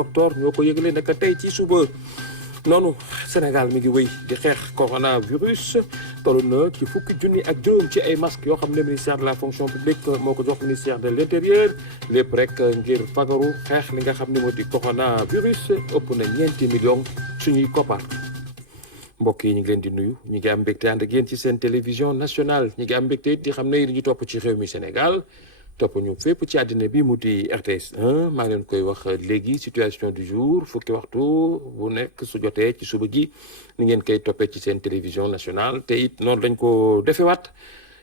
docteur ñoo ko yëgalee naka tey ci suba noonu Sénégal mi ngi wéy di xeex coronavirus toll na ci fukki junni ak juróom ci ay masques yoo xam ne ministère de la fonction publique moo ko jox ministère de l'intérieur lépp rek ngir fagaru xeex li nga xam ne moo di coronavirus ëpp na 4 millions suñuy koppar. mbokk yi ñu ngi leen di nuyu ñu ngi am mbégte ànd ak yéen ci seen télévision nationale ñu ngi am mbégte di xam ne ñu topp ci réew mi Sénégal topp ñu fépp ci àddina bi mu di RTS 1 maa ngi leen koy wax léegi situation du jour fukki waxtu bu nekk su jotee ci suba gi ni ngeen koy toppee ci seen télévision nationale te it noonu lañ ko defewaat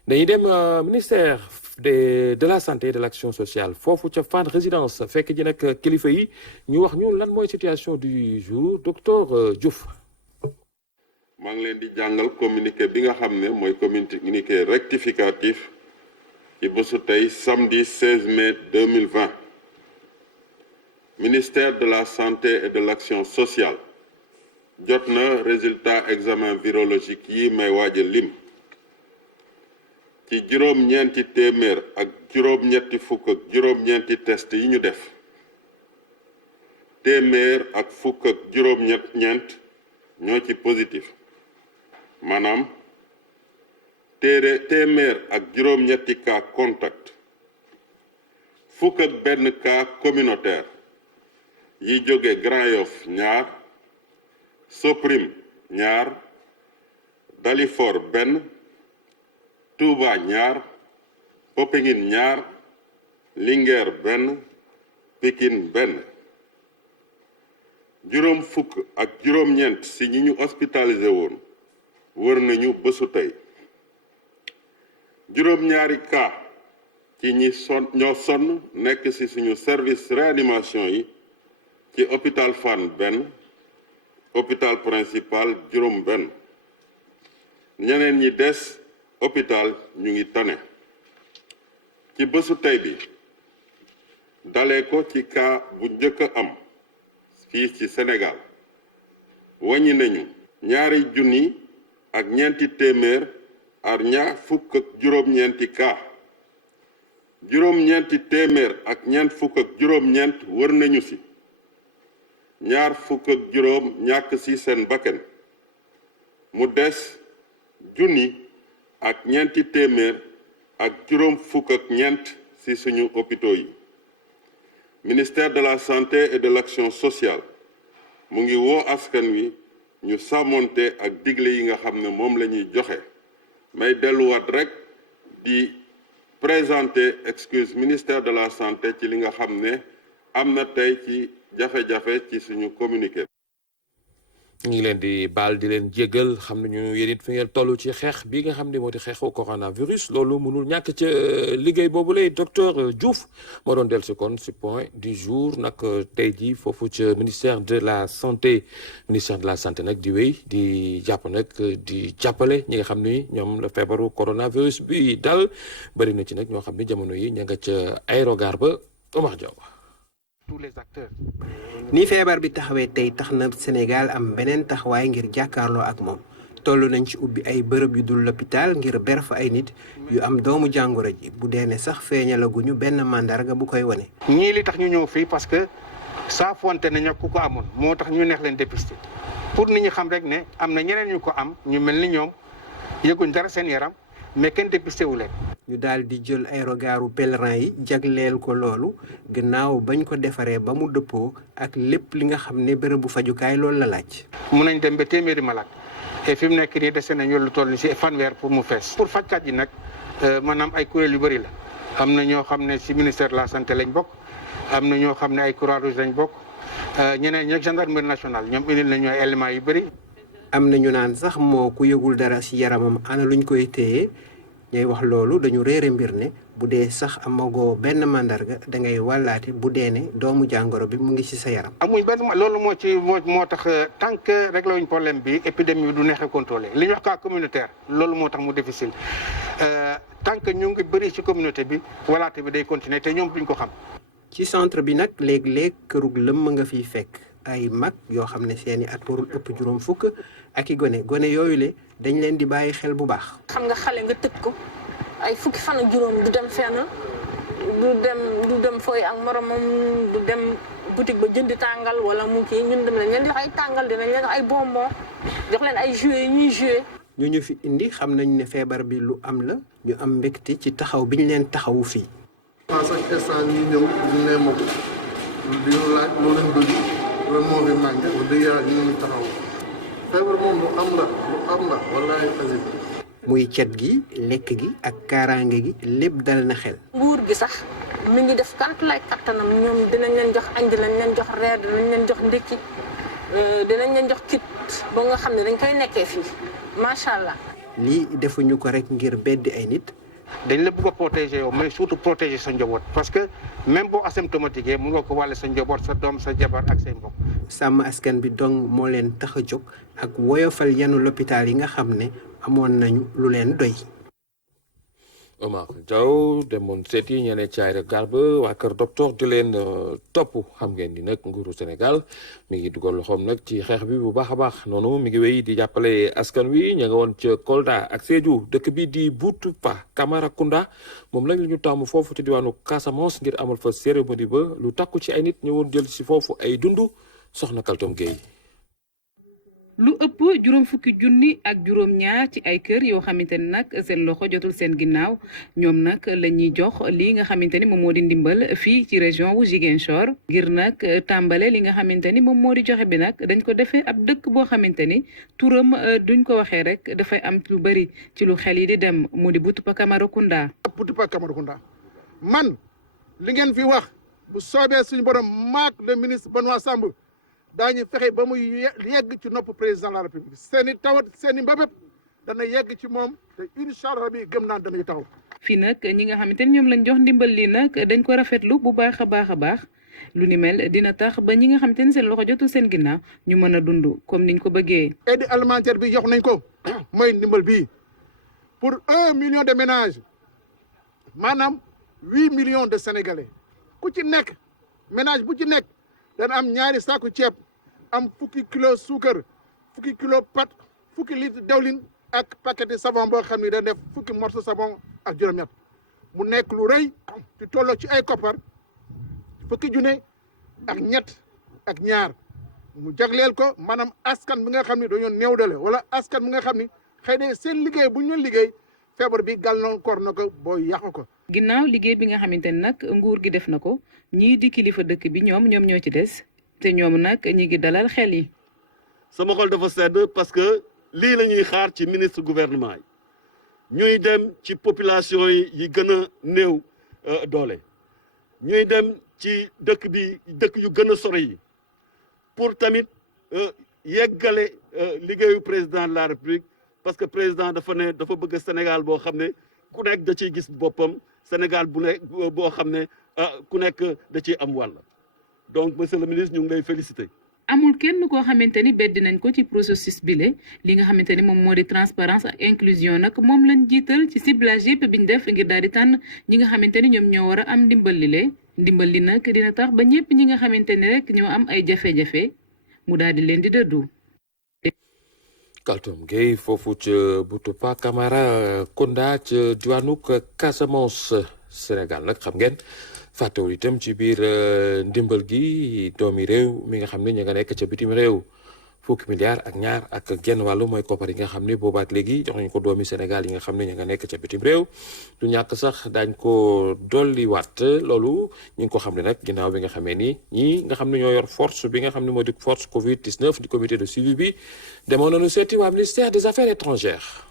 dañuy dem ministère de la santé et de l'action sociale foofu ca Fann Résidence fekk ji nag kilifa yi ñu wax ñu lan mooy situation du jour docteur Diouf. maa ngi leen di jàngal communiqué bi nga xam ne mooy communiqué rectificatif ci bésu tey samedi 16 mai 2020 ministère de la santé et de l'action sociale jot na résultat examen virologique yi may waaj a lim ci juróom-ñeenti téeméer ak juróom-ñetti fukk ak juróom-ñeenti test yi ñu def téeméer ak fukk ak juróom-ñeent ñoo ci positif maanaam téeméer ak juróom-ñetti cas contact fukk ak benn cas communautaire yi jóge Grand Yoff ñaar Soprim ñaar Dalifort benn Touba ñaar Popenguine ñaar Linguère benn Pikine benn juróom fukk ak juróom-ñeent si ñi ñu hospitalisé woon wër nañu bésu tey juróom-ñaari cas ci ñi ñoo sonn nekk ci suñu service réanimation yi ci hôpital Fann benn hôpital principal juróom benn ñeneen ñi des hôpital ñu ngi tane ci bésu tey bi dalee ko ci cas bu njëkk a am fii ci Sénégal wàññi nañu ñaari junni ak ñeenti téeméer ak ñaar fukk ak juróom-ñeenti cas juróom-ñeenti téeméer ak ñeent fukk ak juróom-ñeent wër nañu ci ñaar fukk ak juróom ñàkk ci seen bakkan mu des junni ak ñeenti téeméer ak juróom fukk ak ñeent ci suñu hôpitaux yi ministère de la santé et de l'action sociale mu ngi woo askan wi ñu sàmmonte ak digle yi nga xam ne moom la ñuy joxe may delluwaat rek di présenter excuse ministère de la santé ci li nga xam ne am na tey ci jafe-jafe ci suñu communiqué. ñu ngi leen di baal di leen jéggal xam nañu yéen it fi ngeen toll ci xeex bi nga xam ne moo di xeexu coronavirus loolu mënul ñàkk ca liggéey boobu lay docteur Diouf moo doon dellu si kon si point du jour nag tey jii foofu ca ministère de la santé nag di wéy di jàpp nag di jàppale ñi nga xam ni ñoom la feebaru coronavirus bi dal bëri na ci nag ñoo xam ni jamono yi ña nga ca aérogare ba Omar Diaw. tous les acteurs. ni feebar bi taxawee tey tax na Sénégal am beneen taxawaay ngir jàkkaarloo ak moom toll nañ ci ubbi ay bërëb yu dul l'hôpital ngir ber fa ay nit yu am doomu jàngoro ji bu dee ne sax feeñalaguñu benn màndarga bu koy wane. ñii li tax ñu ñëw fii parce que saa fonte nañu ku ko amoon moo tax ñu neex leen dépister pour nit ñi xam rek ne am na ñeneen ñu ko am ñu mel ni ñoom yëguñ dara seen yaram mais kenn dépisté wu leen. ñu daal di jël aérogaru pèlerin yi jagleel ko loolu gannaaw bañ ko defaree ba mu dëppoo ak lépp li nga xam ne bërëbu fajukaay loolu la laaj. mun nañ dem ba téeméeri malade et fi mu nekk nii dese nañu lu toll ni si fanweer pour mu fees. pour fajkat yi nag maanaam ay kuréel yu bëri la am na ñoo xam ne si ministère de la santé lañ bokk am na ñoo xam ne ay Croix-Rouge lañ bokk ñeneen ñi gendarmerie nationale ñoom indil nañu ay éléments yu bëri. am na ñu naan sax moo ku yëgul dara si yaramam ana luñ koy téye. ñooy wax loolu dañu réere mbir ne bu dee sax amagoo benn mandarga da ngay wàllaate bu dee ne doomu jàngoro bi mu ngi ci sa yaram. amuñ benn loolu moo tax tant que réglé wuñ problème bi épidémie bi du neexee contrôlé li ñuy wax cas communautaire loolu moo tax mu difficile tant que ñu ngi bëri ci communauté bi wàllaate bi day continuer te ñoom duñ ko xam. ci centre bi nag léeg-léeg kërug lëmm nga fiy fekk ay mag yoo xam ne seeni at warul ëpp juróom fukk ak i gone yooyu le dañ leen di bàyyi xel bu baax. xam nga xale nga tëj ko ay fukki fan ak juróom du dem fenn du dem fooy ak moromam du dem boutique ba jëndi tàngal wala mu kii ñun dem nañ leen jox ay tàngal dinañ leen jox ay bonbon jox leen ay jouets yi ñuy jouer. ñu fi indi xam nañ ne feebar bi lu am la ñu am mbégte ci taxaw bi ñu leen taxawu fii. à chaque instant ñu ñëw ñu ne ma ko di ñu laaj moo leen bëgg lan moo fi manqué wax dëgg yàlla ñu ngi taxaw feebar moom lu am la wallaahi azim. muy cet gi lekk gi ak kaaraange gi lépp dal na xel. nguur gi sax mi ngi def kantu lay kattanam ñoom dinañ leen jox añ dinañ leen jox reer dinañ leen jox ndékki dinañ leen jox kit ba nga xam ne dañ koy nekkee fii macha allah. lii defuñu ko rek ngir beddi ay nit. dañ la bëgg a protéger yow mais surtout protéger sa njaboot parce que même boo asymptomatique mun nga ko wàlle sa njaboot sa doom sa jabar ak say mbokk. sàmm askan bi dong moo leen tax a jóg ak woyofal yanu l'hôpital yi nga xam ne amoon nañu lu leen doy. Omar Diaw demoon seeti ñeneen caay rek garba waa kër docteur di leen topp xam ngeen ni nag nguuru Sénégal mi ngi dugal loxoom nag ci xeex bi bu baax a baax noonu mi ngi wéy di jàppale askan wi ña nga woon ca Kolda ak Sédhiou dëkk bi di Boutoupa Camaracounda moom nag la ñu taamu foofu ci diwaanu Casamance ngir amal fa cérémonie ba lu takku ci ay nit ñëwoon jël si foofu ay dundu soxna Kaltom Gueye. lu ëpp juróom fukki junni ak juróom ñaar ci ay kër yoo xamante ni nag seen loxo jotul seen ginnaaw ñoom nag la ñuy jox lii nga xamante ni moom moo di ndimbal fii ci région wu Ziguinchor ngir nag tàmbale li nga xamante ni moom moo di joxe bi nag dañ ko defee ab dëkk boo xamante ni turam duñ ko waxee rek dafay am lu bari ci lu xel yi di dem mu di Boutoupa Camaracounda. Boutoupa Camaracounda man li ngeen fi wax bu soobee suñu borom maak le ministre Benoît Sambou daañu fexe ba muy yegg ci nopp président de la république seen i tawat seen i mbébét dana yegg ci moom te incha allah bi gëm naa danañ taxaw. fii nag ñi nga xamante ni ñoom lañ jox ndimbal lii nag dañ ko rafetlu bu baax a baax lu ni mel dina tax ba ñi nga xamante ni seen loxo jotul seen ginnaaw ñu mën a dund comme niñ ko bëggee. aide alimentaire bi jox nañ ko mooy ndimbal bii pour 1 million de ménages maanaam 8 millions de sénégalais ku ci nekk ménage bu ci nekk dana am ñaari saaku ceeb. am fukki kilo suukar fukki kilo pat fukki litre dawlin ak paquet savon boo xam ne da def fukki morceau savon ak juróom-ñett mu nekk lu rëy ci tolloo ci ay koppar fukki junne ak ñett ak ñaar mu jagleel ko maanaam askan bi nga xam ne dañoo néew doole wala askan bi nga xam ni xëy na seen liggéey bu ñu leen liggéey feebar bi gàllankoor na ko boo yàqu ko. ginnaaw liggéey bi nga xamante ne nag nguur gi def na ko ñii di kilifa dëkk bi ñoom ñoo ci des. te ñoom nag ñi ngi dalal xel yi. sama xol dafa sedd parce que lii la ñuy xaar ci ministre gouvernement yi ñuy dem ci population yi gën a néew doole ñuy dem ci dëkk yu gën a sori yi pour tamit yeggale liggéeyu président de la république parce que président dafa bëgg Sénégal boo xam ne ku nekk da ciy gis boppam Sénégal boo xam ne ku nekk da ciy am wàll. donc monsieur le ministre ñu ngi lay féliciter. amul kenn koo xamante ni beddi nañ ko ci processus bile li nga xamante ni moom moo di transparence ak inclusion nag moom lañ jiital ci ciblage yëpp biñ def ngir daal di tànn ñi nga xamante ni ñoom ñoo war a am ndimbal li nag dina tax ba ñëpp ñi nga xamante ni rek ñoo am ay jafe-jafe mu daal di leen di dëddu. Kaltom Gueye foofu ca Boutoupa Camaracounda ca diwaanu Casamance Sénégal nag xam ngeen. fàttewul itam ci biir ndimbal gi doomi réew mi nga xam ne ña nga nekk ca bitim réew fukki milliards ak ñaar ak genn wàllu mooy koppar yi nga xam ne boobaak léegi jox nañu ko doomi Sénégal yi nga xam ne ña nga nekk ca bitim réew du ñàkk sax daañ ko dolliwaat loolu ñu ngi ko xam ne nag ginnaaw bi nga xamee ni ñii nga xam ne ñoo yor force bi nga xam ne moo di force Covid 19 di comité de suivi bi demoon nañu seeti waa ministère des affaires étrangères.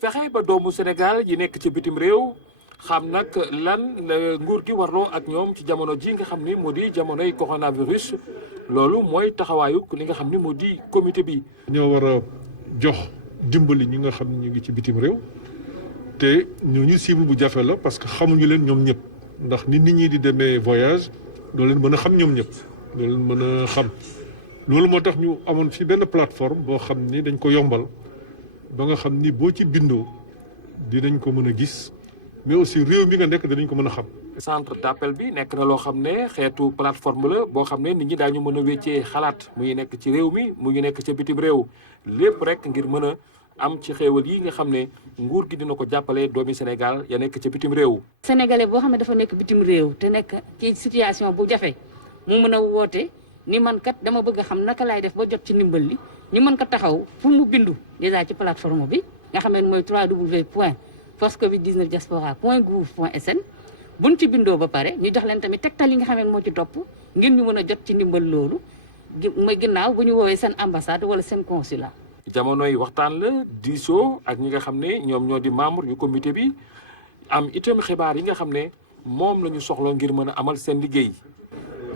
fexe ba doomu Sénégal yi nekk ca bitim réew. xam nag lan la nguur gi warloo ak ñoom ci jamono ji nga xam ni moo di jamonoy coronavirus loolu mooy taxawaayu li nga xam ni moo di comité bi. ñoo war a jox dimbali ñi nga xam ne ñu ngi ci bitim réew te ñooñu cible bu jafe la parce que xamuñu leen ñoom ñëpp ndax nit ñi di demee voyage doo leen mën a xam ñoom ñëpp doo leen mën a xam loolu moo tax ñu amoon fi benn plateforme boo xam ni dañ ko yombal ba nga xam ni boo ci bindoo dinañ ko mën a gis. mais aussi réew mi nga nekk danañ ko mën a xam. centre d'appel bi nekk na loo xam ne xeetu plateforme la boo xam ne nit ñi daañu mën a wéccee xalaat muy nekk ci réew mi mu ngi nekk ca bitim réew lépp rek ngir mën a am ci xéewal yi nga xam ne nguur gi dina ko jàppale doomi Sénégal ya nekk ca bitim réew. Sénégalais boo xam ne dafa nekk bitim réew te nekk ci situation bu jafe mu mën a woote ni man kat dama bëgg a xam naka laay def ba jot ci ndimbal li ñu mën ko taxaw pour mu bindu déjà ci plateforme bi nga xam ne mooy www.forcecovid19diaspora.gouv.sn buñ ci bindoo ba pare ñu jox leen tamit tegtal yi nga xam ne moo ci topp ngir ñu mën a jot ci ndimbal loolu mooy ginnaaw bu ñu woowee seen ambassade wala seen consulat. jamonoy waxtaan la diisoo ak ñi nga xam ne ñoom ñoo di membre yu comité bi am itam xibaar yi nga xam ne moom la ñu soxla ngir mën a amal seen liggéey.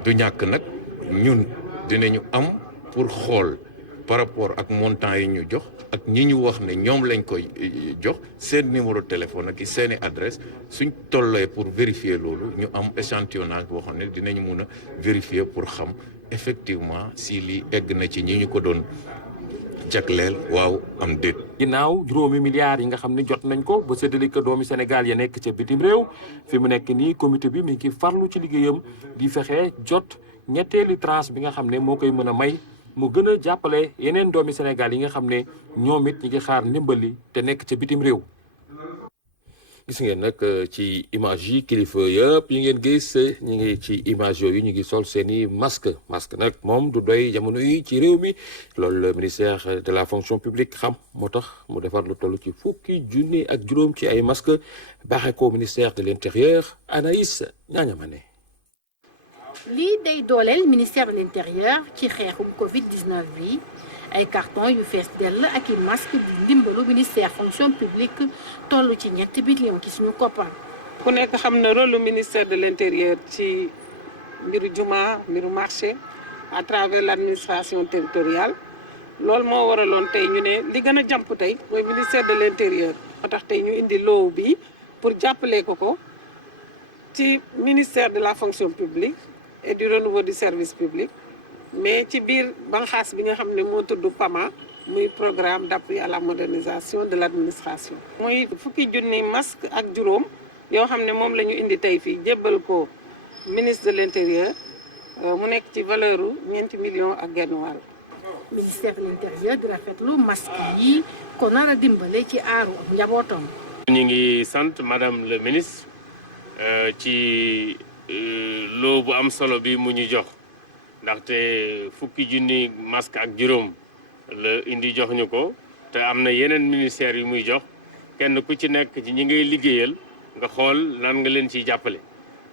du ñàkk nag ñun dinañu am pour xool par rapport ak montant yi ñu jox ak ñi ñu wax ne ñoom lañ koy jox seen numéro téléphone ak seeni adresse suñ tollee pour vérifier loolu ñu am échantillonnage boo xam ne dinañ mun a vérifier pour xam effectivement si lii egg na ci ñi ñu ko doon jagleel waaw am déet. ginnaaw juróomi milliards yi nga xam ne jot nañ ko ba séddale ko doomi Sénégal ya nekk ca bitim réew fi mu nekk nii comité bi mi ngi farlu ci liggéeyam di fexe jot ñetteelu tranche bi nga xam ne moo koy mën a may mu gën a jàppale yeneen doomi Sénégal yi nga xam ne ñoom it ñi ngi xaar ndimbali te nekk ca bitim réew. gis ngeen nag ci image yi kilifa yëpp yi ngeen gis ñu ngi ci image yooyu ñu ngi sol seeni masque nag moom du doy jamono yi ci réew mi loolu le ministère de la fonction publique xam moo tax mu defar lu toll ci 10,000 ci ay masque baaxee ko ministère de l'intérieur Anaïs Ñaañamane. lii day dooleel ministère de l'intérieur ci xeexum Covid-19 bi ay carton yu fees dell ak i masque di ndimbalu ministère fonction publique toll ci 3 billions ci suñu koppar. ku nekk xam na rôle ministère de l'intérieur ci mbiru juma mbiru marché à travers l'administration territoriale loolu moo waraloon tey ñu ne li gën a jàmp tey mooy ministère de l'intérieur moo tax tey ñu indi loowu bi pour jàppale ko ci ministère de la fonction publique et du renouveau du service public mais ci biir banxaas bi nga xam ne moo tudd PAMA muy programme d'appui à la modernisation de l'administration. muy 10,000 masque ak juróom yoo xam ne moom la ñu indi tey fii jébbal ko ministre de l'intérieur mu nekk ci valeur u 4,5 millions. ministère de l'intérieur di rafetlu masque yi ko nar a dimbale ci aaru ak njabootam. ñu ngi sant madame le ministre ci loo bu am solo bi mu ñu jox ndaxte 10,000 masque ak juróom la indi jox ñu ko te am na yeneen ministères yu muy jox kenn ku ci nekk ci ñi ngay liggéeyal nga xool nan nga leen ciy jàppale.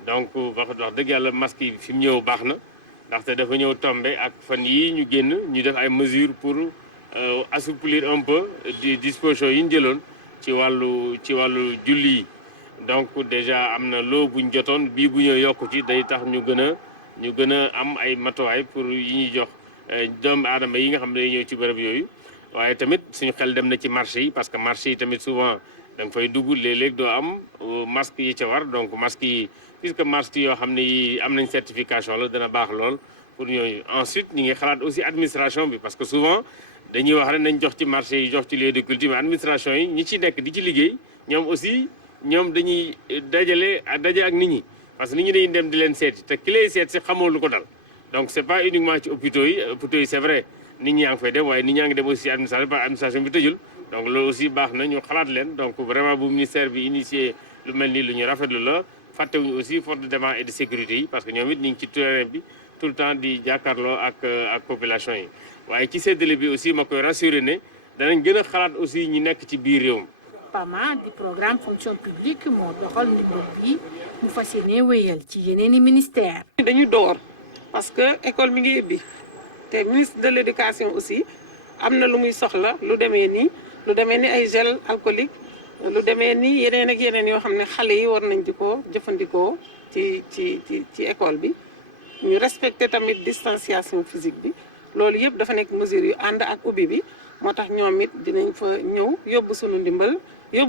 donc wax dëgg yàlla masque yi fi mu ñëw baax na ndaxte dafa ñëw tombe ak fan yii ñu génn ñu def ay mesures pour assouplir un peu di dispositions yi ñu jëloon ci wàllu julli yi. donc déjà am na loo buñ jotoon bii bu ñëw yokku ci day tax ñu gën a am ay matuwaay pour yi ñuy jox doomu aadama yi nga xam ne day ñëw ci bërëb yooyu. waaye tamit suñu xel dem na ci marché yi parce que marché yi tamit souvent da nga fay dugg léeg-léeg doo am masque yi ca war donc masque yi puisque masque yoo xam ne yi am nañ certification la dana baax lool pour ñooñu. ensuite ñi ngi xalaat aussi administration bi parce que souvent dañuy wax rek nañ jox ci marché yi jox ci lieu de culte mais administration yi ñi ci nekk di ci liggéey ñoom aussi ñoom dañuy daje ak nit ñi parce que nit ñi dañuy dem di leen seeti te ki lay seet si xamoo lu ko dal donc c'est pas uniquement ci hôpitaux yi c'est vrai nit ñi yaa ngi fay dem waaye nit ñaa ngi dem aussi administration bi tëjul donc loolu aussi baax na ñu xalaat leen donc vraiment bu ministère bi initié lu mel ni lu ñu rafetlu la fàttewuñu aussi force de défense et de sécurité yi parce que ñoom it ñu ngi ci terrain bi tout le temps di jàkkaarloo ak population yi waaye ci séddale bi aussi ma koy rassurer ne danañ gën a xalaat aussi ñi nekk ci biir réew mi. PAMA di programme fonction publique moo doxal ndimbal bi mu fas yéene wéyal ci yeneeni ministère. dañu door parce que école mi ngi ubbi te ministre de l'éducation aussi am na lu muy soxla lu demee ni ay gel alcoolique lu demee ni yeneen ak yeneen yoo xam ne xale yi war nañ di ko jëfandikoo ci école bi ñu respecter tamit distanciation physique bi loolu yëpp dafa nekk mesure yu ànd ak ubbi bi moo tax ñoom it dinañ fa ñëw yóbbu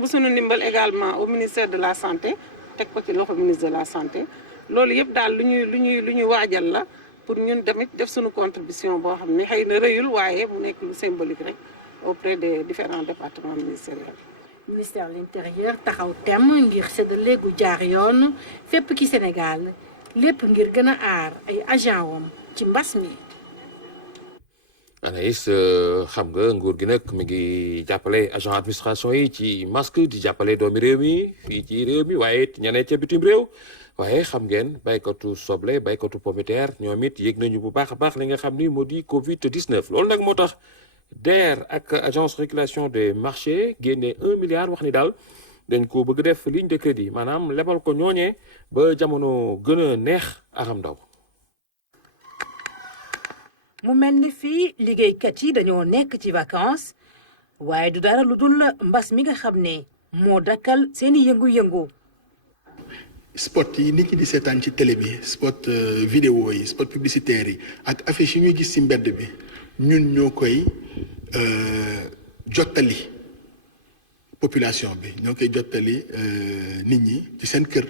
sunu ndimbal également au ministère de la santé teg ko ci loxo ministre de la santé loolu yëpp daal lu ñuy waajal la pour ñun tamit def suñu contribution boo xam ne xëy na rëyul waaye mu nekk lu symbolique rek auprès des différents départements ministériels. ministère de l'intérieur taxaw temm ngir séddale gu jaar yoon fépp ki Sénégal lépp ngir gën a aar ay agent wam ci mbas mi. Anaïs xam nga nguur gi nag mi ngi jàppale agent administration yi ci masque di jàppale doomi réew mi fii ci réew mi waaye ñeneen ca bitim réew waaye xam ngeen baykatu soble baykatu pomme de terre ñoom it yëg nañu bu baax a baax li nga xam ni moo di Covid 19 loolu nag moo tax DER ak agence régulation des marchés génne 1 milliard wax ni daal dañ ko bëgg def ligne de crédit maanaam lebal ko ñooñee ba jamono gën a neex Aram Ndaw mu mel ni fii liggéeykat yi dañoo nekk ci vacances waaye du dara lu dul mbas mi nga xam ne moo dakkal seeni yëngu-yëngu. spot yi nit ñi di seetaan ci télé bi spot vidéo yi spot publicitaire yi ak affiche yi ñuy gis ci mbedd bi ñun ñoo koy jottali population bi ñoo koy jottali nit ñi ci seen kër.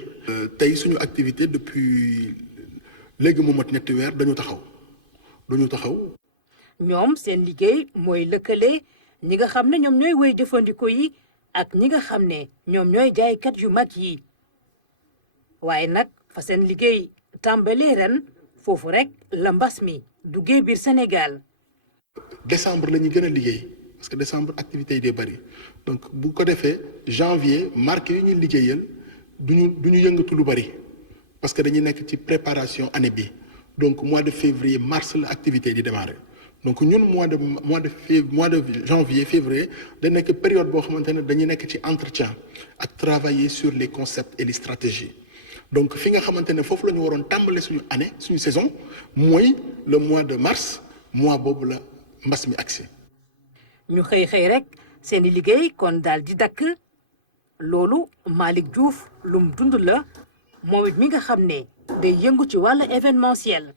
tey suñu activité depuis léegi mu mot ñetti weer dañu taxaw. ñoom seen liggéey mooy lëkkale ñi nga xam ne ñoom ñooy woy jëfandikoo yi ak ñi nga xam ne ñoom ñooy jaaykat yu mag yi waaye nag fa seen liggéey tàmbalee ren foofu rek la mbas mi duggee biir Sénégal. décembre la ñu gën a liggéey parce que décembre activité yi day bari donc bu ko defee janvier marque yi ñuy liggéeyal duñu yëngatu lu bari parce que dañuy nekk ci préparation année bi. donc mois de février mars la activité di démarrer donc ñun mois de janvier février da nekk période boo xamante ne dañuy nekk ci entretien ak travailler sur les concepts et les stratégies donc fi nga xamante ne foofu la ñu waroon tàmbale suñu année suñu saison mooy le mois de mars mois boobu la mbas mi agsi ñu xëy rek seeni liggéey kon daal di dakk loolu Malick Diouf lum dund la moom it mi nga xam ne day yëngu ci wàllu événementiel.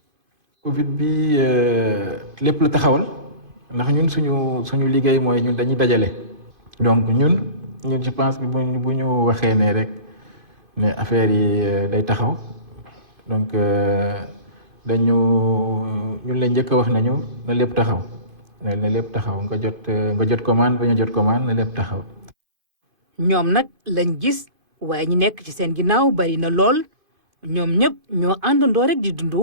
Covid bi lépp la taxawal ndax ñun suñu liggéey mooy ñun dañuy dajale. donc ñun je pense que bu ñu waxee ne rek ne affaire yi day taxaw donc ñun la njëkk a wax nañu na lépp taxaw na lépp taxaw nga jot commande ba ñu jot commande na lépp taxaw. ñoom nag lañ gis waaye ñi nekk ci seen ginnaaw bari na lool. ñoom ñëpp ñoo àndandoo rek di dundu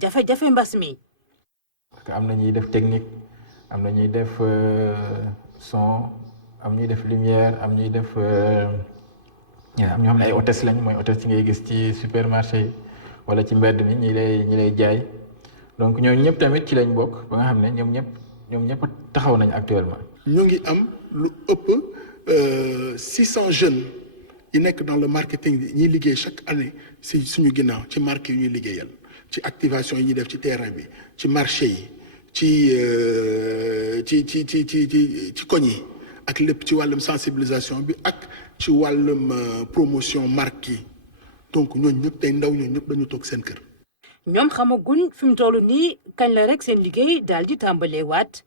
jafe-jafe mbas mi. parce que am na ñuy def technique am na ñuy def son am ñuy def lumière am ñuy def am ñoo xam ne ay hôtesse lañ mooy hôtesse ci ngay gis ci supermarché yi wala ci mbedd mi ñi lay jaay donc ñooñu ñëpp tamit ci lañ bokk ba nga xam ne ñoom ñëpp taxaw nañ actuellement. ñu ngi am lu ëpp 600 jeunes. yi nekk dans le marketing bi ñuy liggéey chaque année si suñu ginnaaw ci marque yi ñuy liggéeyal ci activation yi ñuy def ci terrain bi ci marché yi ci koñ yi ak lépp ci wàllum sensibilisation bi ak ci wàllum promotion marque yi donc ñooñu ñëpp tey ndaw ñooñu ñëpp dañu toog seen kër. ñoom xamaguñ fi mu toll nii kañ la rek seen liggéey daal di tàmbalee waat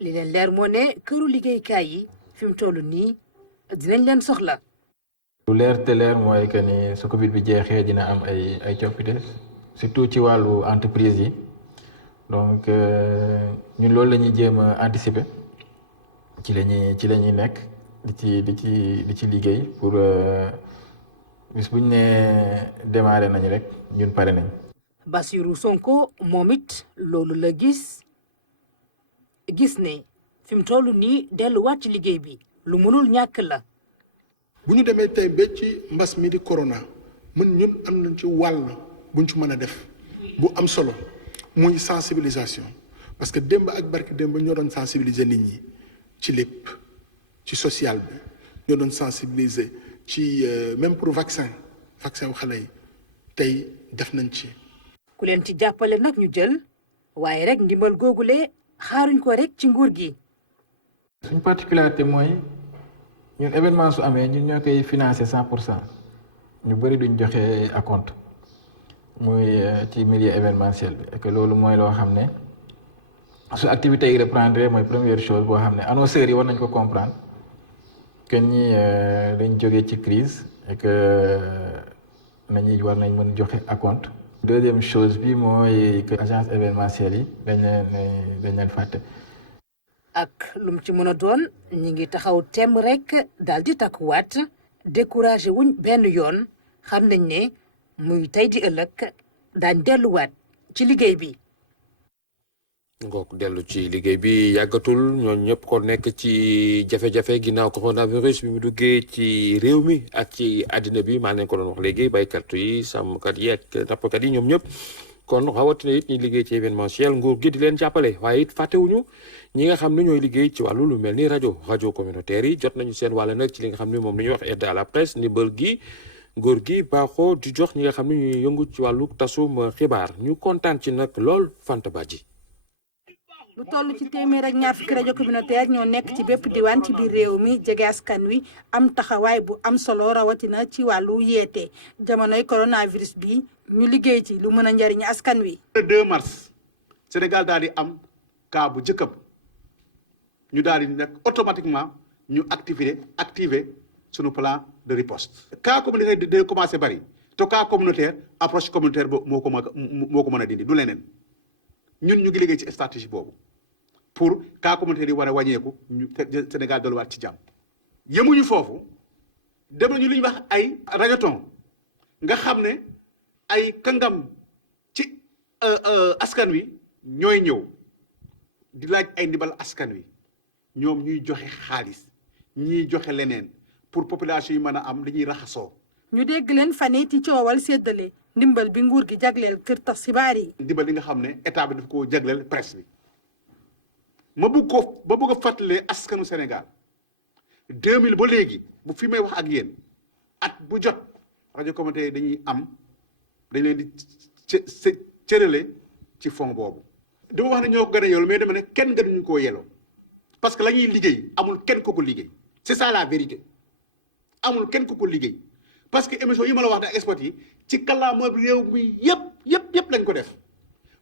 li leen leer moo ne këru liggéeykaay yi fi mu toll nii dinañ leen soxla. lu leer te leer mooy que ni su Covid bi jeexee dina am ay coppite surtout ci wàllu entreprise yi donc ñun loolu la ñuy jéem a anticiper ci la ñuy nekk di ci liggéey pour bis buñ ne démarrer nañu rek ñun pare nañ. Bassirou Sonko moom it loolu la gis ne fi mu toll nii delluwaat ci liggéey bi lu mënul ñàkk la. bu ñu demee tey ba ci mbas mi di corona ñun am nañ ci wàll buñ ci mën a def bu am solo muy sensibilisation parce que démb ak barki démb ñoo doon sensibiliser nit ñi ci lépp ci social bi ñoo doon sensibiliser ci même pour vaccin wu xale yi tey def nañ ci. ku leen ci jàppale nag ñu jël waaye rek ndimbal googule xaaruñ ko rek ci nguur gi. suñ particularité mooy. ñun événement su amee ñun ñoo koy financer 100% ñu bëri duñ joxe acompte muy ci milieu événementiel bi et que loolu mooy loo xam ne su activité yi reprendre mooy première chose boo xam ne annonceurs yi war nañ ko comprendre que ñi dañ jógee ci crise et que war nañ mën joxe acompte. deuxième chose bi mooy que agence événementielle yi dañ leen fàtte. ak lum ci mën a doon ñi ngi taxaw temm rek daal di takkuwaat découragé wuñ benn yoon xam nañ ne muy tey di ëllëg daañ delluwaat ci liggéey bi. ngook dellu ci liggéey bi yàggatul ñooñu ñëpp ko nekk ci jafe-jafe ginnaaw coronavirus bi mu duggee ci réew mi ak ci àddina bi maa leen ko doon wax léegi baykat yi sàmmkat yi ak nappkat yi ñoom ñëpp kon rawatina it ñi liggéey ci événementiel nguur gi di leen jàppale waaye it fàttewuñu ñi nga xam ne ñooy liggéey ci wàllu lu mel ni rajo communautaire yi jot nañu seen wàll nag ci li nga xam ne moom la ñuy wax aide à la presse ndimbal gi nguur gi baaxoo di jox ñi nga xam ne ñuy yëngu ci wàllu tasum xibaar ñu kontaan ci nag lool Fanta Badji. lu toll ci téeméer ak ñaar fukki rajo communautaire ñoo nekk ci bépp diwaan ci biir réew mi jege askan wi am taxawaay bu am solo rawatina ci wàllu yeete jamonoy coronavirus bi ñu liggéey ci lu mën a njariñ askan wi. le 2 mars Sénégal daal di am cas bu njëkkam ñu daal di nekk automatiquement ñu activer sunu plan de riposte. cas communautaire day commencé bari te cas communautaire approche communautaire boobu moo ko mën a dindi du leneen. ñun ñu ngi liggéey ci stratégie boobu pour cas communautaire yi war a wàññeeku ñu Sénégal dolliwaat ci jàmm. yemuñu foofu dem nañu li ñuy wax ay rajoton nga xam ne ay kàngam ci askan wi ñooy ñëw di laaj ay ndimbal askan wi ñoom ñuy joxe xaalis ñiy joxe leneen pour population yi mën a am li ñuy raxasoo. ñu dégg leen fan yii ci coowal séddale. ndimbal bi nguur gi jagleel kër tas xibaar yi. ndimbal li nga xam ne état bi daf ko jagleel presse bi ma bëgg a fàttalee askanu Sénégal 2000 ba léegi bu fi may wax ak yéen at bu jot rajo communautaire dañ leen di cërale ci fond boobu. dama wax ne ñoo ko gën a yelloo mais dama ne kenn gënuñu koo yelloo parce que la ñuy liggéey amul kenn ku ko liggéey c'est ça la vérité amul kenn ku ko liggéey. parce que émission yi ma la wax ne export yi ci kàllaama réew mi yëpp lañ ko def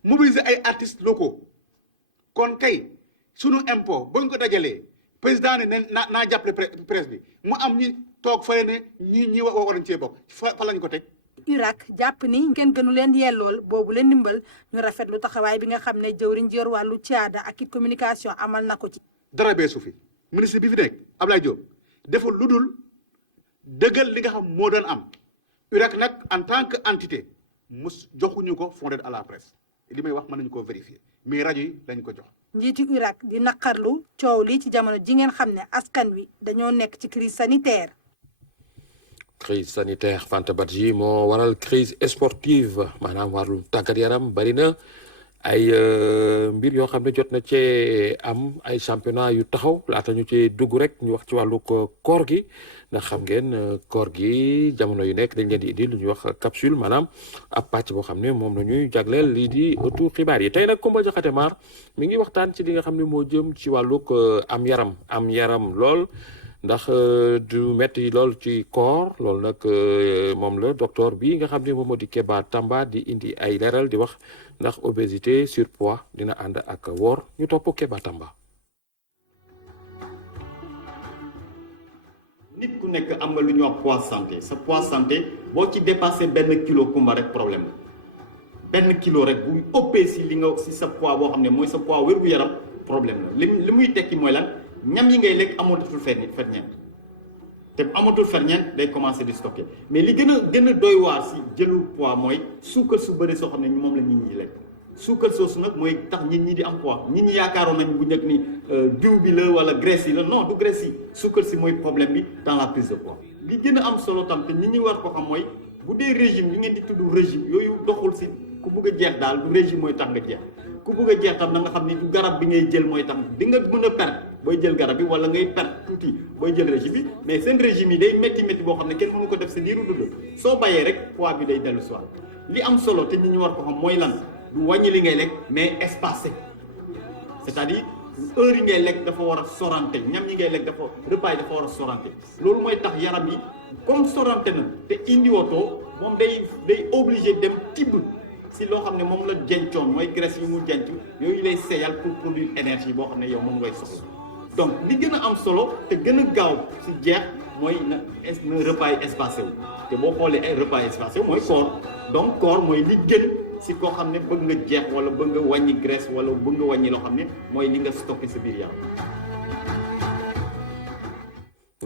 mobiliser ay artistes locaux kon kay sunu impôt ba ñu ko dajalee président ne naa jàppale presse bi mu am ñi toog fële ne ñi war nañ cee bokk fa lañ ko teg. URAC jàpp ni ngeen gënu leen yellool boobu leen ndimbal ñu rafetlu taxawaay bi nga xam ne jëwriñ jër wàllu caada ak communication amal na ko ci. dara beesu fi ministre bi fi nekk Abdoulaye Diop deful lu dul. dëggal li nga xam moo doon am URAC nag en tant que entité mus joxuñu ko fonds d'aide à la presse li may wax mën nañu koo vérifier mais rajo yi lañ ko jox. njiiti URAC di naqarlu coow li ci jamono ji ngeen xam ne askan wi dañoo nekk ci crise sanitaire. crise sanitaire Fanta Badji moo waral crise sportive maanaam wàllu tàggat yaram bari na ay mbir yoo xam ne jot na cee am ay championnat yu taxaw laata ñu ci dugg rek ñu wax ci wàllu koor gi. ndax xam ngeen koor gi jamono yu nekk dañ leen di indi lu ñuy wax capsule maanaam ab pàcc boo xam ne moom la ñuy jagleel lii di ëttu xibaar yi tey nag Kumba Jaxate Maar mi ngi waxtaan ci li nga xam ne moo jëm ci wàllug am yaram lool ndax du metti lool ci koor loolu nag moom la docteur bi nga xam ne moom moo di Keba Tamba di indi ay leeral di wax ndax obésité surpoids dina ànd ak woor ñu topp Keba Tamba. nit ku nekk am nga lu ñuy wax poids santé sa poids santé boo ci dépassé benn kilo kumba rek problème la benn kilo rek bu ëppee si li nga si sa poids boo xam ne mooy sa poids wér-gu-yaram problème la li muy tekki mooy lan ñam yi ngay lekk amatul ferñeent te amatul ferñeent day commencé di stocké mais li gën a doy waar si jëlul poids mooy suukar su bëri soo xam ne moom la nit ñi lekk suukar soosu nag mooy tax nit ñi di am poids nit ñi yaakaaroon nañ bu njëkk ni diw bi la wala graisse yi la non du graisse yi suukar si mooy problème bi dans la prise de poids li gën a am solo tam te nit ñi war ko xam mooy bu dee régime yi ngeen di tudd régime yooyu doxul si ku bëgg a jeex daal du régime mooy tax nga jeex ku bëgg a jeex tam na nga xam ni du garab bi ngay jël mooy tax di nga mën a perte booy jël garab bi wala ngay perte tuuti booy jël régime bi mais seen régime yi day métti boo xam ne kenn mënu ko def si diiru dund soo bàyyee rek poids bi day dellu si waat li am solo te nit ñi war ko xam mooy lan du wàññi li ngay lekk mais espacé c'est-à-dire heure yi ngay lekk dafa war a sorante ñam yi ngay lekk repas yi dafa war a sorante loolu mooy tax yaram yi comme sorante na te indiwootoo moom day obligé dem tibb si loo xam ne moom la jencoon mooy graisse yi mu jenc yooyu lay seeyal pour produire énergie boo xam ne yow moom ngay soxla donc li gën a am solo te gën a gaaw si jeex mooy na repas yi espacé wu te boo xoolee ay repas yi espacé wu mooy koor donc koor mooy li gën si koo xam ne bëgg nga jeex wala bëgg nga wàññi graisse wala bëgg nga wàññi loo xam ne mooy li nga stocké sa biir yaram.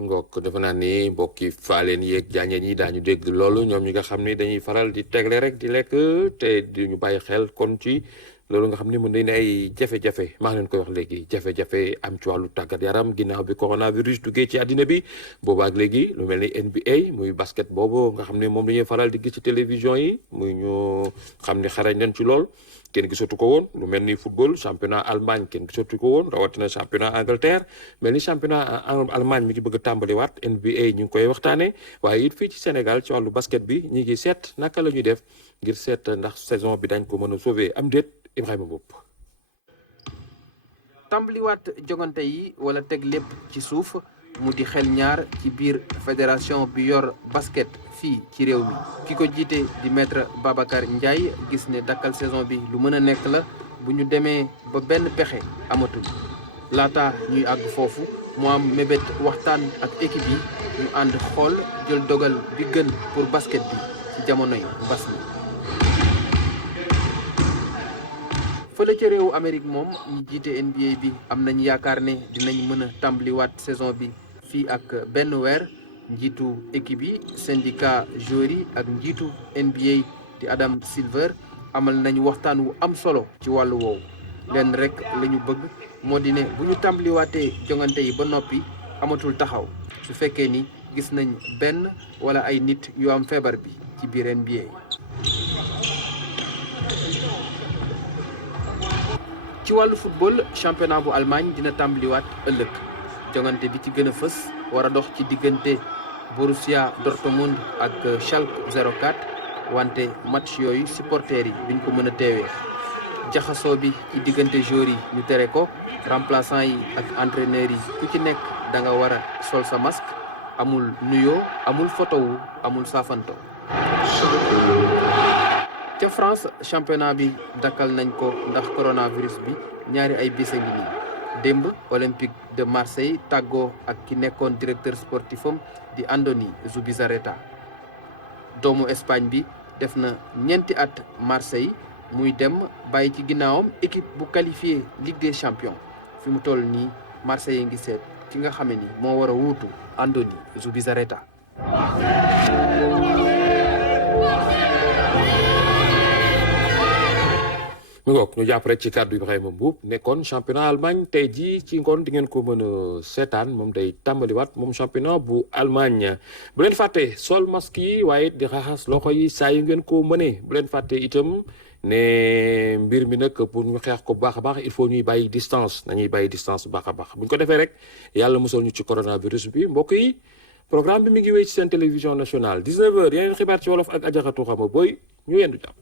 ngook defe naa ni mbokki faaleen yeeg jaañeen yi daañu dégg loolu ñoom ñi nga xam ne dañuy faral di tegle rek di lekk te duñu bàyyi xel kon ci loolu nga xam ne mën nañ ne ay jafe-jafe maa ngi leen koy wax léegi jafe-jafe am ci wàllu tàggat yaram ginnaaw bi coronavirus duggee ci àddina bi boobaak léegi lu mel ni NBA muy basket boobu nga xam ne moom la ñuy faral di gis ci télévision yi muy ñu xam ne xarañ nañ ci lool kenn gisatu ko woon lu mel ni football championnat Allemagne kenn gisatu ko woon rawatina championnat Angleterre mel ni championnat Allemagne mi ngi bëgg a tàmbaliwaat NBA ñu ngi koy waxtaanee waaye it fii ci Sénégal ci wàllu basket bi ñi ngi seet naka la ñuy def ngir seet ndax saison bi dañ ko mën a sauver am déet Ibrahima Mboup. tàmbaliwaat jogante yi wala teg lépp ci suuf mu di xel ñaar ci biir fédération bi yor basket fii ci réew mi ki ko jiite di maître Babacar Ndiaye gis ne dakkal saison bi lu mën a nekk la bu ñu demee ba benn pexe amatul laata ñuy àgg foofu mu am mébét waxtaan ak équipe yi ñu ànd xool jël dogal bi gën pour basket bi ci jamonoy mbas mi. fële ca réewu Amérique moom ñi jiite NBA bi am nañ yaakaar ne dinañ mën a tàmbaliwaat saison bi fii ak benn weer njiitu équipe yi syndicat joueurs yi ak njiitu NBA di Adam Silver amal nañ waxtaan wu am solo ci wàllu woowu lenn rek la ñu bëgg moo di ne bu ñu tàmbaliwaatee jongante yi ba noppi amatul taxaw su fekkee ni gis nañ benn wala ay nit yu am feebar bi ci biir NBA. ci wàllu football championnat bu Allemagne dina tàmbaliwaat ëllëg jongante bi ci gën a fës war a dox ci diggante Borussia Dortmund ak Schalke 04 wante match yooyu supporters yi duñ ko mën a teewee jaxasoo bi ci diggante joueurs yi ñu tere ko remplaçant yi ak entraîneurs yi ku ci nekk da nga war a sol sa masque amul nuyoo amul photo wu amul saafanto. ca France championnat bi dakkal nañ ko ndax coronavirus bi ñaari ay bis a ngi nii démb Olympique de Marseille tàggoo ak ki nekkoon directeur sportifam di Andoni Zubizarreta doomu Espagne bi def na ñeenti at Marseille muy dem bàyyi ci ginnaawam équipe bu qualifié Ligue des Champions fi mu toll nii Marseille ngi seet ki nga xame ni moo war a wuutu Andoni Zubizarreta. mi ngoog ñu jàpp rek ci kàddu Ibrahima Mboup nekkoon championnat Allemagne tey jii ci ngoon di ngeen ko mën a seetaan moom day tàmbaliwaat moom championnat bu Allemagne bu leen fàtte sol masque yi waaye di raxas loxo yi saa yu ngeen ko mënee bu leen fàtte itam ne mbir mi nag pour ñu xeex ko bu baax a baax il faut ñuy bàyyi distance nañuy bàyyi distance bu baax a baax bu ñu ko defee rek yàlla musal ñu ci coronavirus bi mbokk yi programme bi mi ngi wéy ci seen télévision nationale 19h yeneen xibaar ci wolof ak Adjaratou Xama Boy ñu yendu jàmm